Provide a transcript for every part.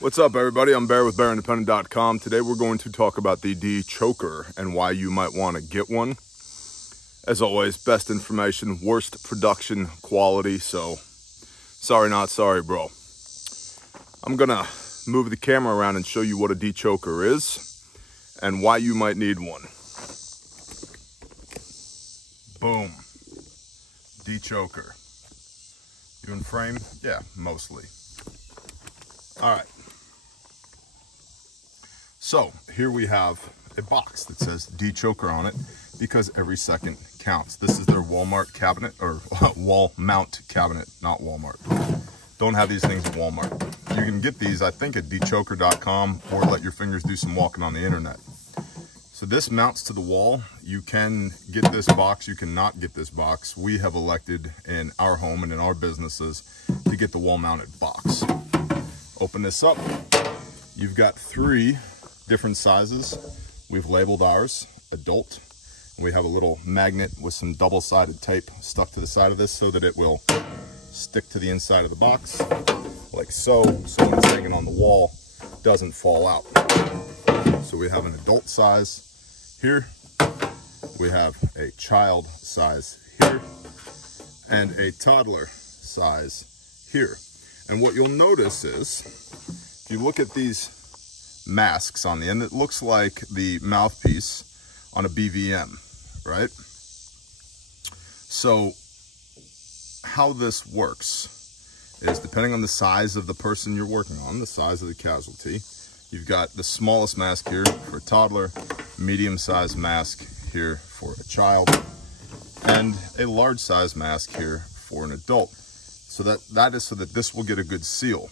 What's up, everybody? I'm Bear with BearIndependent.com. Today we're going to talk about the DECHOKER and why you might want to get one. As always, best information, worst production quality, so sorry not sorry, bro. I'm gonna move the camera around and show you what a DECHOKER is and why you might need one. Boom. DECHOKER. You in frame? Yeah, mostly. All right. So here we have a box that says DECHOKER on it because every second counts. This is their Walmart cabinet, or wall mount cabinet, not Walmart. Don't have these things at Walmart. You can get these, I think, at DECHOKER.com or let your fingers do some walking on the internet. So this mounts to the wall. You can get this box, you cannot get this box. We have elected in our home and in our businesses to get the wall mounted box. Open this up. You've got 3 different sizes. We've labeled ours adult. We have a little magnet with some double-sided tape stuck to the side of this so that it will stick to the inside of the box like so when it's hanging on the wall doesn't fall out. So we have an adult size here, we have a child size here, and a toddler size here. And what you'll notice is, if you look at these masks on the end, it looks like the mouthpiece on a BVM, right? So how this works is, depending on the size of the person you're working on, the size of the casualty, you've got the smallest mask here for a toddler, medium-sized mask here for a child, and a large-sized mask here for an adult. So that is so that this will get a good seal.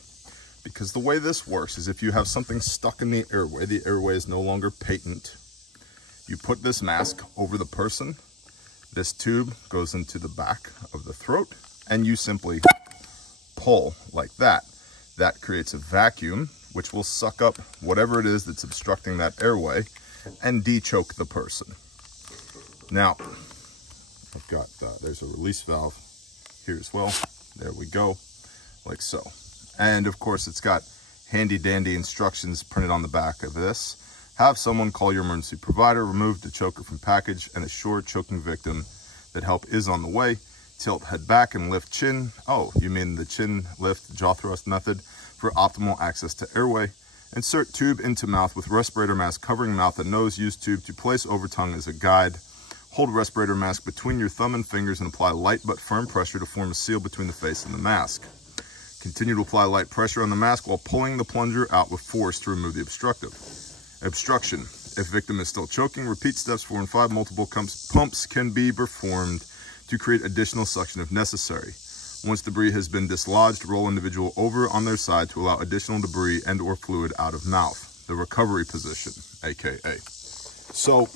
Because the way this works is, if you have something stuck in the airway is no longer patent. You put this mask over the person, this tube goes into the back of the throat, and you simply pull like that. That creates a vacuum, which will suck up whatever it is that's obstructing that airway and dechoke the person. Now, I've got, there's a release valve here as well. There we go, like so. And of course, it's got handy dandy instructions printed on the back of this. Have someone call your emergency provider, remove the choker from package, and assure choking victim that help is on the way. Tilt head back and lift chin. Oh, you mean the chin lift jaw thrust method for optimal access to airway. Insert tube into mouth with respirator mask covering mouth and nose. Use tube to place over tongue as a guide. Hold respirator mask between your thumb and fingers and apply light but firm pressure to form a seal between the face and the mask. Continue to apply light pressure on the mask while pulling the plunger out with force to remove the obstruction. If victim is still choking, repeat steps 4 and 5. Multiple pumps can be performed to create additional suction if necessary. Once debris has been dislodged, roll individual over on their side to allow additional debris and or fluid out of mouth. The recovery position, AKA. So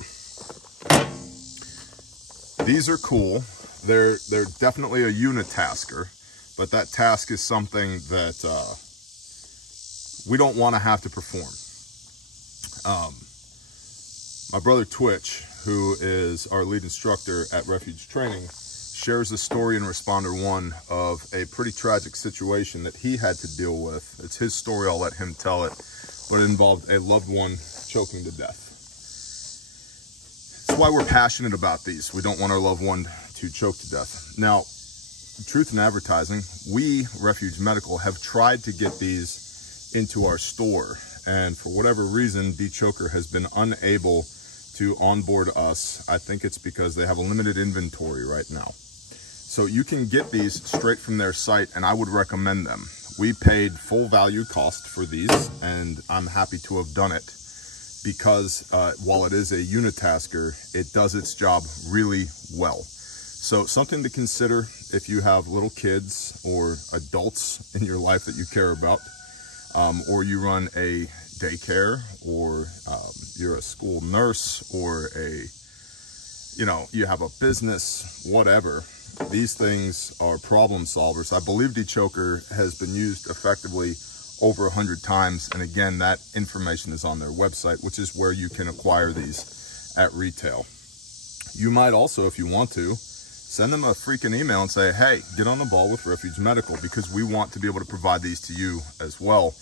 these are cool. They're definitely a unitasker. But that task is something that we don't want to have to perform. My brother Twitch, who is our lead instructor at Refuge Training, shares a story in Responder 1 of a pretty tragic situation that he had to deal with. It's his story, I'll let him tell it, but it involved a loved one choking to death. That's why we're passionate about these. We don't want our loved one to choke to death. Now, truth in advertising, we, Refuge Medical, have tried to get these into our store, and for whatever reason, DECHOKER has been unable to onboard us. I think it's because they have a limited inventory right now. So you can get these straight from their site, and I would recommend them. We paid full value cost for these, and I'm happy to have done it because while it is a unitasker, it does its job really well. So something to consider if you have little kids or adults in your life that you care about, or you run a daycare, or you're a school nurse, or you have a business, whatever. These things are problem solvers. I believe DECHOKER has been used effectively over 100 times. And again, that information is on their website, which is where you can acquire these at retail. You might also, if you want to, send them a freaking email and say, hey, get on the ball with Refuge Medical, because we want to be able to provide these to you as well.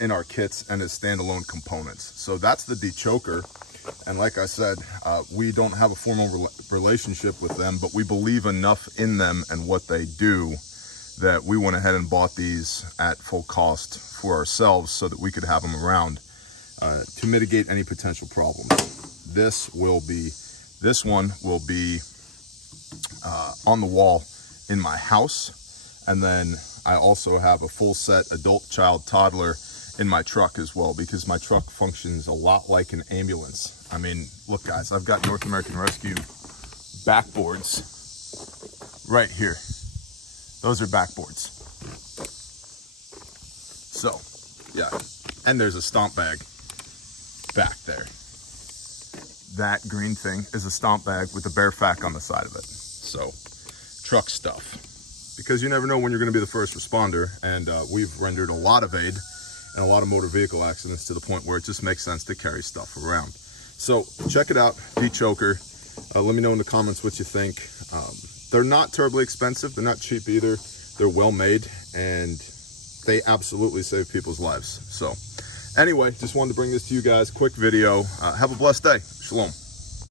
in our kits and as standalone components. So that's the DECHOKER. And like I said, we don't have a formal relationship with them, but we believe enough in them and what they do that we went ahead and bought these at full cost for ourselves so that we could have them around to mitigate any potential problems. This one will be on the wall in my house. And then I also have a full set adult, child, toddler in my truck as well, because my truck functions a lot like an ambulance. I mean, look guys, I've got North American Rescue backboards right here. Those are backboards. So, yeah. And there's a stomp bag back there. That green thing is a stomp bag with a bear fac on the side of it. So, truck stuff. Because you never know when you're going to be the first responder, and we've rendered a lot of aid and a lot of motor vehicle accidents to the point where it just makes sense to carry stuff around. So check it out, DECHOKER. Let me know in the comments what you think. They're not terribly expensive. They're not cheap either. They're well made, and they absolutely save people's lives. So anyway, just wanted to bring this to you guys. Quick video. Have a blessed day. Shalom.